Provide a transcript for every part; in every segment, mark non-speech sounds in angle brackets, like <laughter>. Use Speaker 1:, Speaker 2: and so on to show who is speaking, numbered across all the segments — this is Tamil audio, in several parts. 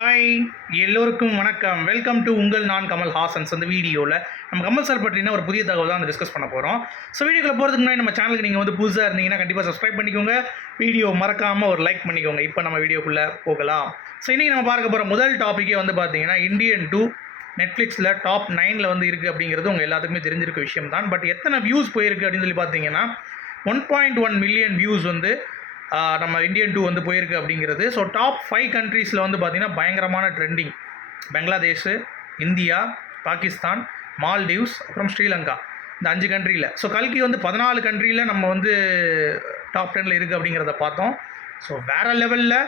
Speaker 1: ஹாய் எல்லோருக்கும் வணக்கம். வெல்கம் டு உங்கள் நான் கமல் ஹாசன்ஸ். அந்த வீடியோவில் நம்ம கமல் சார் பற்றின ஒரு புதிய தகவல் தான் டிஸ்கஸ் பண்ண போகிறோம் ஸோ வீடியோக்குள்ள போகிறதுக்கு முன்னாடி நம்ம சேனலுக்கு நீங்கள் வந்து புதுசாக இருந்தீங்கன்னா கண்டிப்பாக சப்ஸ்கிரைப் பண்ணிக்கோங்க. வீடியோ மறக்காமல் ஒரு லைக் பண்ணிக்கோங்க. இப்போ நம்ம வீடியோக்குள்ளே போகலாம். ஸோ இன்றைக்கி நம்ம பார்க்க போகிற முதல் டாப்பிக்கே வந்து பார்த்தீங்கன்னா இந்தியன் டூ நெட்ஃப்ளிக்ஸில் டாப் நைனில் வந்து இருக்குது அப்படிங்கிறது உங்கள் எல்லாத்துக்குமே தெரிஞ்சிருக்க விஷயம் தான். பட் எத்தனை வியூஸ் போயிருக்கு அப்படின்னு சொல்லி பார்த்தீங்கன்னா one point one million views வந்து நம்ம இந்தியன் டூ வந்து போயிருக்கு அப்படிங்கிறது. ஸோ டாப் ஃபைவ் கண்ட்ரீஸில் வந்து பார்த்திங்கன்னா பயங்கரமான ட்ரெண்டிங் பங்களாதேஷ் இந்தியா பாகிஸ்தான் மால்டீவ்ஸ் அப்புறம் ஸ்ரீலங்கா. இந்த அஞ்சு கண்ட்ரியில் ஸோ கல்கி வந்து பதினாலு கண்ட்ரியில் நம்ம வந்து டாப் டெனில் இருக்குது அப்படிங்கிறத பார்த்தோம். ஸோ வேறு லெவலில்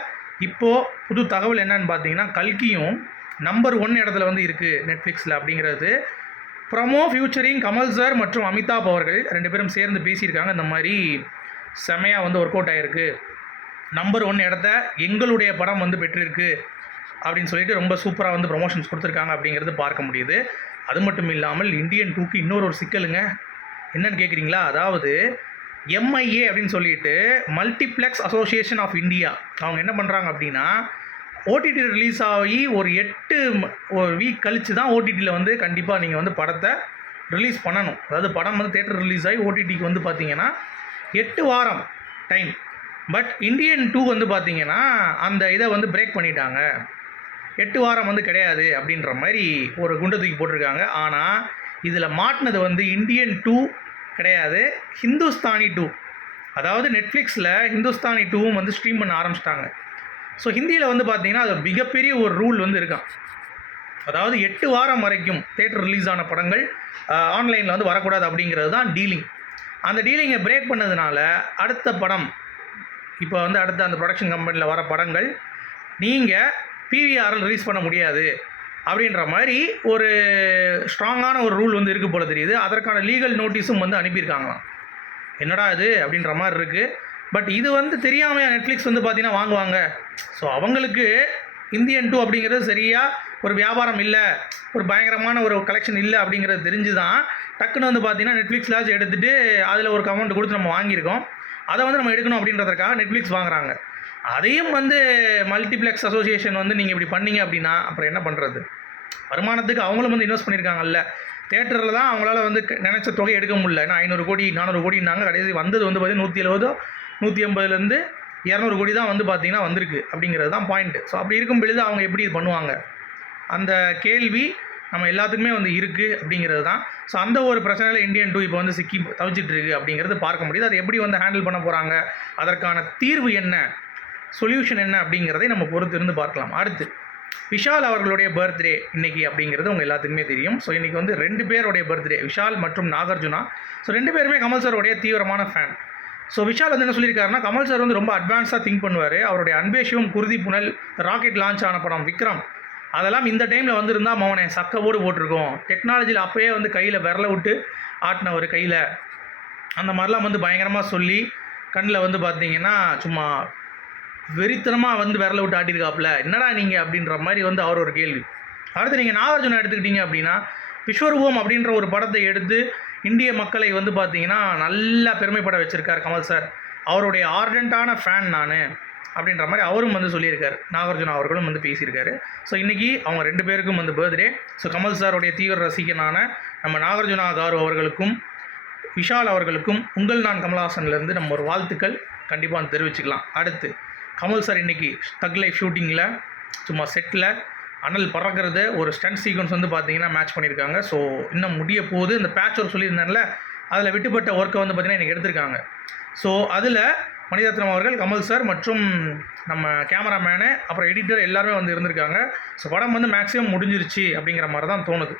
Speaker 1: இப்போது புது தகவல் என்னன்னு பார்த்தீங்கன்னா கல்கியும் நம்பர் ஒன் இடத்துல வந்து இருக்குது நெட்ஃப்ளிக்ஸில் அப்படிங்கிறது. ப்ரமோ ஃபியூச்சரிங் கமல் சார் மற்றும் அமிதாப் அவர்கள் ரெண்டு பேரும் சேர்ந்து பேசியிருக்காங்க. இந்த மாதிரி செமையாக வந்து ஒர்க் அவுட் ஆகிருக்கு நம்பர் ஒன் இடத்த எங்களுடைய படம் வந்து பெற்றிருக்கு அப்படின்னு சொல்லிட்டு ரொம்ப சூப்பராக வந்து ப்ரொமோஷன்ஸ் கொடுத்துருக்காங்க அப்படிங்கிறது பார்க்க முடியுது. அது மட்டும் இல்லாமல் இந்தியன் டூக்கு இன்னொரு ஒரு சிக்கலுங்க. என்னன்னு கேட்குறீங்களா அதாவது எம்ஐஏ அப்படின்னு சொல்லிட்டு மல்டிப்ளெக்ஸ் அசோசியேஷன் ஆஃப் இந்தியா அவங்க என்ன பண்ணுறாங்க அப்படின்னா ஓடிடி ரிலீஸ் ஆகி ஒரு எட்டு ம- ஒரு வீக் கழித்து தான் ஓடிடியில் வந்து கண்டிப்பாக நீங்கள் வந்து படத்தை ரிலீஸ் பண்ணணும். அதாவது படம் வந்து தேட்டர் ரிலீஸ் ஆகி ஓடிடிக்கு வந்து பார்த்தீங்கன்னா எட்டு வாரம் டைம் பட் இந்தியன் டூ வந்து பார்த்தீங்கன்னா அந்த இதை வந்து பிரேக் பண்ணிட்டாங்க. எட்டு வாரம் வந்து கிடையாது அப்படின்ற மாதிரி ஒரு குண்டை தூக்கி போட்டிருக்காங்க. ஆனால் இதில் மாட்டினது வந்து இந்தியன் டூ கிடையாது ஹிந்துஸ்தானி டூ அதாவது நெட்ஃப்ளிக்ஸில் ஹிந்துஸ்தானி டூவும் வந்து ஸ்ட்ரீம் பண்ண ஆரம்பிச்சிட்டாங்க. ஸோ ஹிந்தியில் வந்து பார்த்தீங்கன்னா அது மிகப்பெரிய ஒரு ரூல் வந்து இருக்கான். அதாவது எட்டு வாரம் வரைக்கும் தேட்டர் ரிலீஸ் ஆன படங்கள் ஆன்லைனில் வந்து வரக்கூடாது அப்படிங்கிறது தான் டீலிங் அந்த டீலிங்கை பிரேக் பண்ணதுனால அடுத்த படம் இப்போ வந்து அடுத்த அந்த ப்ரொடக்ஷன் கம்பெனியில் வர படங்கள் நீங்கள் பிவிஆரில் ரிலீஸ் பண்ண முடியாது. அப்படின்ற மாதிரி ஒரு ஸ்ட்ராங்கான ஒரு ரூல் வந்து இருக்குது போல தெரியுது. அதற்கான லீகல் நோட்டீஸும் வந்து அனுப்பியிருக்காங்களாம். என்னடா இது? அப்படின்ற மாதிரி இருக்குது பட் இது வந்து தெரியாமையா நெட்ஃப்ளிக்ஸ் வந்து பார்த்தீங்கன்னா வாங்குவாங்க. ஸோ அவங்களுக்கு இந்தியன் டூ அப்படிங்கிறது சரியாக ஒரு வியாபாரம் இல்லை. ஒரு பயங்கரமான ஒரு கலெக்ஷன் இல்லை அப்படிங்கிறது தெரிஞ்சு தான் டக்குன்னு வந்து பார்த்தீங்கன்னா நெட்ஃப்ளிக்ஸ்லாச்சும் எடுத்துகிட்டு அதில் ஒரு கமெண்ட் கொடுத்து நம்ம வாங்கியிருக்கோம். அதை வந்து நம்ம எடுக்கணும் அப்படின்றதுக்காக நெட்ஃப்ளிக்ஸ் வாங்குறாங்க. அதையும் வந்து மல்டிப்ளெக்ஸ் அசோசியேஷன் வந்து நீங்கள் இப்படி பண்ணீங்க அப்படின்னா அப்புறம் என்ன பண்ணுறது வருமானத்துக்கு அவங்களும் வந்து இன்வெஸ்ட் பண்ணியிருக்காங்கல்ல தேட்டரில் தான் அவங்களால வந்து நினச்ச தொகை எடுக்க முடியல. ஏன்னா ஐநூறு கோடி நானூறு கோடினாங்க கடைசி வந்தது வந்து பார்த்தீங்கன்னா நூற்றி எழுபதோ நூற்றி ஐம்பதுலேருந்து இரநூறு கோடி தான் வந்து பார்த்தீங்கன்னா வந்திருக்கு அப்படிங்கிறது தான் பாயிண்ட்டு ஸோ அப்படி இருக்கும் பொழுது அவங்க எப்படி இது பண்ணுவாங்க? அந்த கேள்வி நம்ம எல்லாத்துக்குமே வந்து இருக்குது அப்படிங்கிறது தான். ஸோ அந்த ஒரு பிரச்சனையில் இந்தியன் டூ இப்போ வந்து சிக்கி தவிச்சிட்ருக்கு அப்படிங்கிறது பார்க்க முடியுது. அதை எப்படி வந்து ஹேண்டில் பண்ண போகிறாங்க அதற்கான தீர்வு என்ன? சொல்யூஷன் என்ன அப்படிங்கிறதை நம்ம பொறுத்து இருந்து பார்க்கலாம். அடுத்து விஷால் அவர்களுடைய பர்த்டே இன்னைக்கு அப்படிங்கிறது உங்கள் எல்லாத்துக்குமே தெரியும். ஸோ இன்றைக்கி வந்து ரெண்டு பேருடைய பர்த்டே விஷால் மற்றும் நாகார்ஜுனா. ஸோ ரெண்டு பேருமே கமல் சாருடைய தீவிரமான ஃபேன் ஸோ விஷால் வந்து என்ன சொல்லியிருக்காருன்னா கமல் சார் வந்து ரொம்ப அட்வான்ஸாக திங்க் பண்ணுவார். அவருடைய அன்பே சிவம் குருதி புனல் ராக்கெட் லான்ச் ஆன படம் விக்ரம். அதெல்லாம் இந்த டைமில் வந்திருந்தால் மவனை சக்கவோடு போட்டிருக்கோம். டெக்னாலஜியில் அப்போயே வந்து கையில் விரல விட்டு ஆட்டினவர் கையில். அந்த மாதிரிலாம் வந்து பயங்கரமாக சொல்லி கண்ணில் வந்து பார்த்தீங்கன்னா சும்மா வெறித்தனமாக வந்து விரல விட்டு ஆட்டியிருக்காப்புல. என்னடா நீங்கள் அப்படின்ற மாதிரி வந்து அவர் ஒரு கேள்வி. அடுத்து நீங்கள் நாகார்ஜுனா எடுத்துக்கிட்டீங்க அப்படின்னா விஸ்வரூபம் அப்படின்ற ஒரு படத்தை எடுத்து இந்திய மக்களை வந்து பார்த்தீங்கன்னா நல்லா பெருமைப்பட வச்சுருக்கார் கமல் சார். அவருடைய ஆர்டென்ட்டான ஃபேன் நான். அப்படின்ற மாதிரி அவரும் வந்து சொல்லியிருக்காரு. நாகார்ஜுனா அவர்களும் வந்து பேசியிருக்காரு. ஸோ இன்றைக்கி அவங்க ரெண்டு பேருக்கும் வந்து பர்த்டே ஸோ கமல் சாருடைய தீவிர ரசிகனான நம்ம நாகார்ஜுனா காரு அவர்களுக்கும் விஷால் அவர்களுக்கும் உங்கள் நான் கமலஹாசன்லேருந்து நம்ம ஒரு வாழ்த்துக்கள். கண்டிப்பாக வந்து தெரிவிச்சுக்கலாம். அடுத்து கமல் சார் இன்னைக்கு தக் லைஃப் ஷூட்டிங்கில் சும்மா செட்டில் அனல் பறக்கிறத ஒரு ஸ்டண்ட் சீக்வன்ஸ் வந்து பார்த்தீங்கன்னா மேட்ச் பண்ணியிருக்காங்க. ஸோ இன்னும் முடிய போகுது. இந்த பேட்ச் ஒரு சொல்லியிருந்தேன்ல அதில் விட்டுப்பட்ட ஒர்க்கை வந்து பார்த்திங்கன்னா எனக்கு எடுத்திருக்காங்க. ஸோ அதில் மணிரத்னம் அவர்கள் கமல் சார் மற்றும் நம்ம கேமராமேனு அப்புறம் எடிட்டர் எல்லாருமே வந்து இருந்திருக்காங்க. ஸோ படம் வந்து மேக்ஸிமம் முடிஞ்சிருச்சு அப்படிங்கிற மாதிரி தான் தோணுது.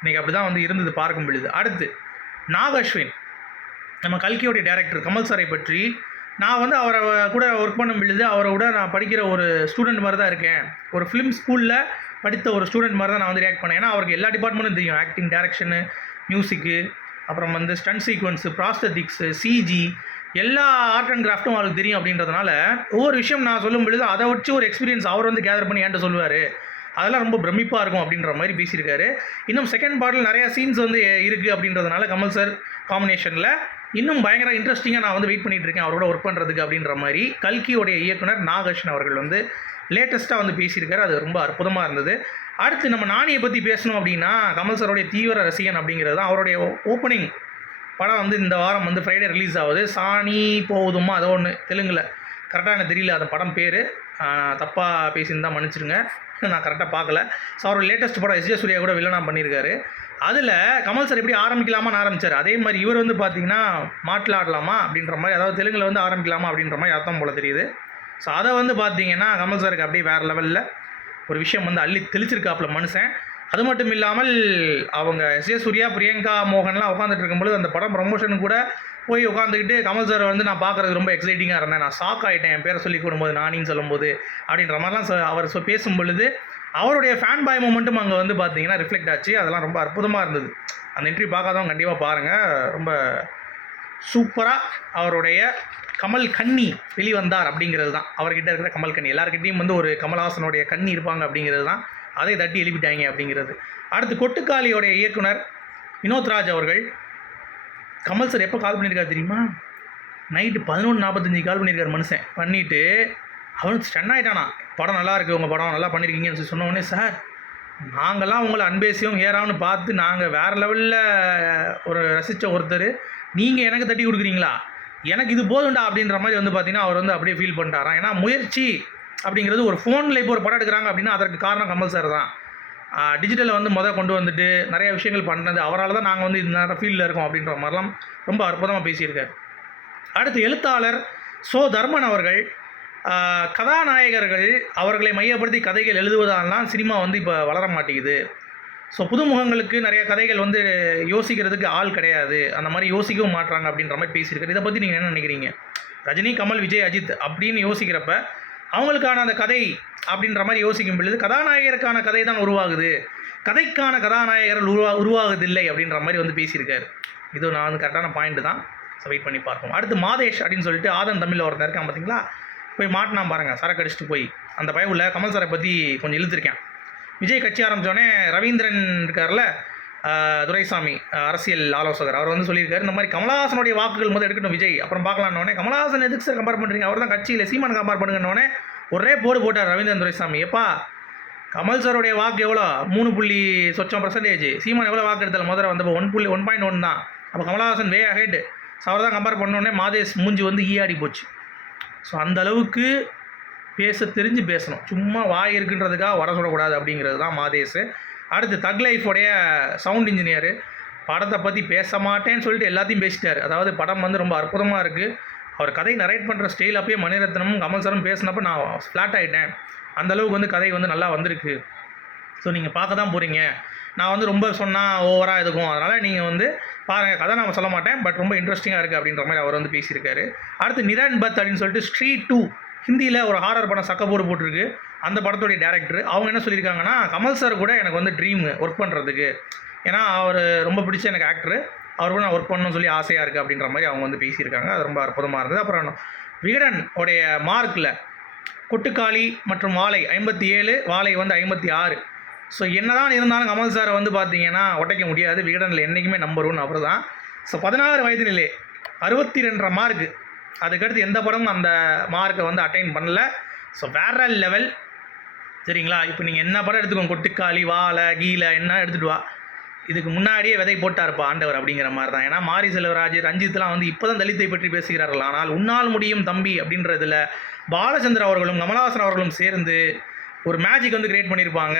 Speaker 1: இன்றைக்கி அப்படி தான் வந்து இருந்தது பார்க்கும் பொழுது. அடுத்து நாக் அஸ்வின் நம்ம கல்கியோடைய டேரக்டர் கமல் சாரை பற்றி. நான் வந்து அவரை கூட ஒர்க் பண்ணும் பொழுது அவரை விட நான் படிக்கிற ஒரு ஸ்டூடெண்ட் மாதிரி தான் இருக்கேன். ஒரு ஃபிலிம் ஸ்கூலில் படித்த ஒரு ஸ்டூடெண்ட் மாதிரி தான் நான் வந்து ரியாக்ட் பண்ணேன். ஏன்னா அவருக்கு எல்லா டிபார்ட்மெண்ட்டும் தெரியும். ஆக்டிங் டேரக்ஷனு மியூசிக்கு அப்புறம் வந்து ஸ்டன் சீக்வன்ஸு ப்ராஸ்தட்டிக்ஸு சிஜி எல்லா ஆர்ட் அண்ட் கிராஃப்ட்டும் அவருக்கு தெரியும் அப்படின்றதுனால ஒவ்வொரு விஷயம் நான் சொல்லும் பொழுது அதை வச்சு ஒரு எக்ஸ்பீரியன்ஸ் அவர் வந்து கேதர் பண்ணி என்கிட்ட சொல்லுவார். அதெல்லாம் ரொம்ப பிரமிப்பாக இருக்கும் அப்படின்ற மாதிரி பேசியிருக்காரு. இன்னும் செகண்ட் பார்ட்டில் நிறையா சீன்ஸ் வந்து இருக்குது அப்படின்றதுனால கமல் சார் காம்பினேஷனில் இன்னும் பயங்கர இன்ட்ரெஸ்டிங்காக நான் வந்து வெயிட் பண்ணிகிட்ருக்கேன் இருக்கேன் அவரோட ஒர்க் பண்ணுறதுக்கு அப்படின்ற மாதிரி கல்கியோடைய இயக்குனர் நாகர்ஷன் அவர்கள் வந்து லேட்டஸ்ட்டாக வந்து பேசியிருக்காரு. அது ரொம்ப அற்புதமாக இருந்தது. அடுத்து நம்ம நானியை பற்றி பேசணும் அப்படின்னா கமல் சாரோடைய தீவிர ரசிகன் அப்படிங்கிறது தான் அவருடைய ஓப்பனிங் படம் வந்து இந்த வாரம் வந்து ஃப்ரைடே ரிலீஸ் ஆகுது. சாணி போகுதுமா அதோ ஒன்று தெலுங்கில். கரெக்டாக எனக்கு தெரியல அந்த படம் பேர். தப்பாக பேசியிருந்தால் மன்னிச்சிருங்க. <laughs> நான் கரெக்டாக பார்க்கல. ஸோ அவர் லேட்டஸ்ட் படம் எஸ்ஜே சூர்யா கூட வில்லனா பண்ணியிருக்காரு அதில் கமல் சார் எப்படி ஆரம்பிக்கலாமான்னு ஆரம்பிச்சார். அதே மாதிரி இவர் வந்து பார்த்தீங்கன்னா மாட்டில் ஆடலாமா அப்படின்ற மாதிரி அதாவது தெலுங்கில் வந்து ஆரம்பிக்கலாமா அப்படின்ற மாதிரி அர்த்தம் போல தெரியுது. ஸோ அதை வந்து பார்த்தீங்கன்னா கமல் சாருக்கு அப்படியே வேறு லெவலில் ஒரு விஷயம் வந்து அள்ளி தெளிச்சிருக்காப்புல மனுஷன். அது மட்டும் இல்லாமல் அவங்க எஸ் ஏ சூர்யா பிரியங்கா மோகன்லாம் உட்காந்துட்டு இருக்கும்போது அந்த படம் ப்ரமோஷன் கூட போய் உட்காந்துக்கிட்டு கமல் சார் வந்து நான் பார்க்குறது ரொம்ப எக்ஸைட்டிங்காக இருந்தேன். நான் ஷாக் ஆகிட்டேன் என் பேரை சொல்லி கூடும்போது நானின்னு சொல்லும்போது அப்படின்ற மாதிரிலாம் சொ- அவர் சொ- பேசும் பொழுது அவருடைய ஃபேன் பாய் மூமெண்ட்டும் அங்கே வந்து பார்த்தீங்கன்னா ரிஃப்ளெக்ட் ஆச்சு. அதெல்லாம் ரொம்ப அற்புதமாக இருந்தது. அந்த இன்டர்வியூ பார்க்காதவங்க கண்டிப்பாக பாருங்கள் ரொம்ப சூப்பராக அவருடைய கமல் கண்ணி வெளிவந்தார் அப்படிங்கிறது தான். அவர்கிட்ட இருக்கிற கமல் கண்ணி. எல்லாருக்கிட்டையும் வந்து ஒரு கமல்ஹாசனுடைய கண்ணி இருப்பாங்க அப்படிங்கிறது தான் அதை தட்டி எழுப்பிட்டாங்க அப்படிங்கிறது. அடுத்து கொட்டுக்காளியோடைய இயக்குனர் வினோத்ராஜ் அவர்கள். கமல் சார் எப்போ கால் பண்ணியிருக்காரு தெரியுமா? நைட்டு பதினொன்று நாற்பத்தஞ்சு கால் பண்ணியிருக்காரு மனுஷன். பண்ணிவிட்டு அவனுக்கு ஸ்டன் ஆகிட்டானா படம் நல்லா இருக்குது உங்கள் படம் நல்லா பண்ணியிருக்கீங்கன்னு சொல்லி சொன்ன உடனே சார் நாங்களாம் உங்களை அன்பேசியும் ஹேராம்னு பார்த்து நாங்கள் வேறு லெவலில் ஒரு ரசித்த ஒருத்தர். நீங்கள் எனக்கு தட்டி கொடுக்குறீங்களா? எனக்கு இது போதும்டா அப்படின்ற மாதிரி வந்து பார்த்தீங்கன்னா அவர் வந்து அப்படியே ஃபீல் பண்ணிட்டாராம். ஏன்னா முயற்சி. அப்படிங்கிறது ஒரு ஃபோனில் இப்போ ஒரு படம் எடுக்கிறாங்க அப்படின்னா அதற்கு காரணம் கமல் சார் தான். டிஜிட்டலை வந்து மொதல் கொண்டு வந்துட்டு நிறைய விஷயங்கள் பண்ணது. அவரால் தான் நாங்கள் வந்து இந்த நேரம் ஃபீல்டில் இருக்கோம் அப்படின்ற மாதிரிலாம் ரொம்ப அற்புதமாக பேசியிருக்காரு. அடுத்து எழுத்தாளர் சோ தர்மன் அவர்கள் கதாநாயகர்கள் அவர்களை மையப்படுத்தி கதைகள் எழுதுவதாலாம் சினிமா வந்து இப்போ வளர மாட்டேங்குது. ஸோ புதுமுகங்களுக்கு நிறைய கதைகள் வந்து யோசிக்கிறதுக்கு ஆள் கிடையாது. அந்த மாதிரி யோசிக்கவும் மாட்டுறாங்க அப்படின்ற மாதிரி பேசியிருக்காரு. இதை பற்றி நீங்கள் என்ன நினைக்கிறீங்க? ரஜினி கமல் விஜய் அஜித் அப்படின்னு யோசிக்கிறப்ப அவங்களுக்கான அந்த கதை அப்படின்ற மாதிரி யோசிக்கும் பொழுது கதாநாயகருக்கான கதை தான் உருவாகுது. கதைக்கான கதாநாயகர்கள் உருவா உருவாகுதில்லை அப்படின்ற மாதிரி வந்து பேசியிருக்காரு. இது நான் வந்து கரெக்டான பாயிண்ட் தான். ஸோ வெயிட் பண்ணி பார்ப்போம். அடுத்து மாதேஷ் அப்படின்னு சொல்லிட்டு ஆதன் தமிழில் ஒருத்தன் இருக்கான் பார்த்தீங்களா? போய் மாட்டினா பாருங்கள் சரக்கு அடிச்சுட்டு போய். அந்த பயவுல கமல் சாரை பற்றி கொஞ்சம் இழுத்துருக்கேன். விஜய் கட்சி ஆரம்பித்தோடனே ரவீந்திரன் இருக்கார்ல துரைசாமி அரசியல் ஆலோசகர். அவர் வந்து சொல்லியிருக்காரு இந்த மாதிரி கமலஹாசனுடைய வாக்குகள் முதல் எடுக்கணும் விஜய். அப்புறம் பார்க்கலான்னொடனே கமலஹாசன் எதுக்கு சார் கம்பேர் பண்ணுறீங்க அவர் தான் கட்சியில் சீமான் கம்பேர் பண்ணுங்கன்னொடனே ஒரே போடு போட்டார் ரவீந்திரன் துரைசாமி. எப்பா கமல் சாருடைய வாக்கு எவ்வளோ? மூணு புள்ளி சொச்சம் பர்சன்டேஜ் சீமான் எவ்வளோ வாக்கு எடுத்தால் முதல்ல வந்தப்போ ஒன் புள்ளி ஒன் பாயிண்ட் ஒன் தான். அப்போ கமலஹாசன் வே அஹெட் ஸோ அவர் தான் கம்பேர் பண்ணோடனே மாதேஷ் மூஞ்சி வந்து ஈயாடி போச்சு. ஸோ அந்த அளவுக்கு பேச தெரிஞ்சு பேசணும். சும்மா வாய் இருக்குன்றதுக்காக வர சொல்லக்கூடாது அப்படிங்கிறது தான் மாதேஷ். அடுத்து தக் லைஃபோடைய சவுண்ட் இன்ஜினியர் படத்தை பற்றி பேச மாட்டேன்னு சொல்லிட்டு எல்லாத்தையும் பேசிட்டார். அதாவது படம் வந்து ரொம்ப அற்புதமாக இருக்குது அவர் கதை நரேட் பண்ணுற ஸ்டைல் அப்பயே மணிரத்னமும் கமல் சாரும் பேசினப்போ நான் ஃப்ளாட் ஆகிட்டேன் அந்த அளவுக்கு வந்து கதை வந்து நல்லா வந்திருக்கு. ஸோ நீங்கள் பார்க்க தான் போகிறீங்க நான் வந்து ரொம்ப சொன்னால் ஓவராக இருக்கும் அதனால் நீங்கள் வந்து பாருங்கள் கதை நான் சொல்ல மாட்டேன். பட் ரொம்ப இன்ட்ரெஸ்டிங்காக இருக்குது அப்படின்ற மாதிரி அவர் வந்து பேசியிருக்காரு. அடுத்து நிரான் பத் அப்படின்னு சொல்லிட்டு ஸ்ட்ரீட் டூ ஹிந்தியில் ஒரு ஹாரர் படம் சக்கப்போடு போட்டிருக்கு. அந்த படத்துடைய டேரக்டர் அவங்க என்ன சொல்லியிருக்காங்கன்னா கமல் சார் கூட எனக்கு வந்து ட்ரீம் ஒர்க் பண்ணுறதுக்கு ஏன்னா அவர் ரொம்ப பிடிச்ச எனக்கு ஆக்டர் அவர் கூட நான் ஒர்க் பண்ணணும்னு சொல்லி ஆசையாக இருக்குது அப்படின்ற மாதிரி அவங்க வந்து பேசியிருக்காங்க. அது ரொம்ப அற்புதமாக இருந்தது. அப்புறம் விகடன் உடைய மார்க்கில் கொட்டுக்காளி மற்றும் வாழை ஐம்பத்தி ஏழு வாழை வந்து ஐம்பத்தி ஆறு ஸோ என்னதான் இருந்தாலும் கமல் சாரை வந்து பார்த்தீங்கன்னா உடைக்க முடியாது. விகடனில் என்றைக்குமே நம்பர் ஒன் அவர் தான். ஸோ பதினாறு வயதினிலே அறுபத்தி ரெண்டரை மார்க்கு அதுக்கடுத்து எந்த படமும் அந்த மார்க்கை வந்து அட்டைன் பண்ணல. ஸோ வேற லெவல் சரிங்களா? இப்போ நீங்கள் என்ன படம் எடுத்துக்கோங்க கொட்டுக்காளி வாழை கீழே என்ன எடுத்துகிட்டு வா இதுக்கு முன்னாடியே விதை போட்டார்ப்பா ஆண்டவர் அப்படிங்கிற மாதிரி தான் ஏன்னா மாரி செல்வராஜ் ரஞ்சித்லாம் வந்து இப்போ தான் தலித்தை பற்றி பேசுகிறார்கள். ஆனால் உன்னால் முடியும் தம்பி அப்படின்றதுல பாலச்சந்திர அவர்களும் கமலஹாசன் அவர்களும் சேர்ந்து ஒரு மேஜிக் வந்து கிரியேட் பண்ணியிருப்பாங்க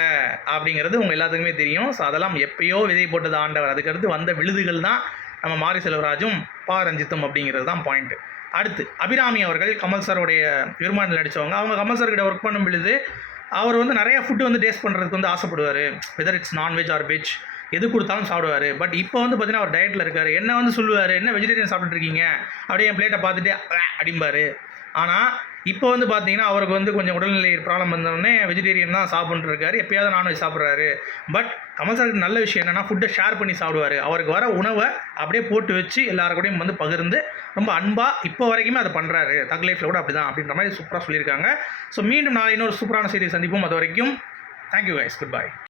Speaker 1: அப்படிங்கிறது உங்கள் எல்லாத்துக்குமே தெரியும். ஸோ அதெல்லாம் எப்பயோ விதை போட்டது ஆண்டவர். அதுக்கடுத்து வந்த விழுதுகள் தான் நம்ம மாரி செல்வராஜும் பா. ரஞ்சித்தும் அப்படிங்கிறது தான் பாயிண்ட்டு அடுத்து அபிராமி அவர்கள் கமல் சாருடைய விரும்பாண்டில் நடித்தவங்க அவங்க கமல் சார்கிட்ட ஒர்க் பண்ணும் பொழுது அவர் வந்து நிறைய ஃபுட்டு வந்து டேஸ்ட் பண்ணுறதுக்கு வந்து ஆசைப்படுவார். Whether it's non veg or veg எது கொடுத்தாலும் சாப்பிடுவார். பட் இப்போ வந்து பார்த்தீங்கன்னா அவர் டயட்டில் இருக்கார். என்ன வந்து சொல்லுவார்? என்ன வெஜிடேரியன் சாப்பிட்டுருக்கீங்க அப்படியே என் பிளேட்டை பார்த்துட்டு அடிம்பார். ஆனால் இப்போ வந்து பார்த்தீங்கன்னா அவருக்கு வந்து கொஞ்சம் உடல்நிலை ப்ராப்ளம் வந்தோடனே வெஜிடேரியன் தான் சாப்பிட்ருக்காரு எப்பயாவது நான்வெஜ் சாப்பிட்றாரு. பட் கமல் சாருக்கு நல்ல விஷயம் என்னென்னா ஃபுட்டை ஷேர் பண்ணி சாப்பிடுவார். அவருக்கு வர உணவை அப்படியே போட்டு வச்சு எல்லாருக்கூடையும் வந்து பகிர்ந்து ரொம்ப அன்பாக இப்போ வரைக்குமே அதை பண்ணுறாரு தக் லைஃப்பில் கூட அப்படி தான் அப்படின்ற மாதிரி சூப்பராக சொல்லியிருக்காங்க. ஸோ மீண்டும் நாளை இன்னொரு சூப்பரான செய்தி சந்திப்போம். அது வரைக்கும் தேங்க்யூ கைஸ் குட் பை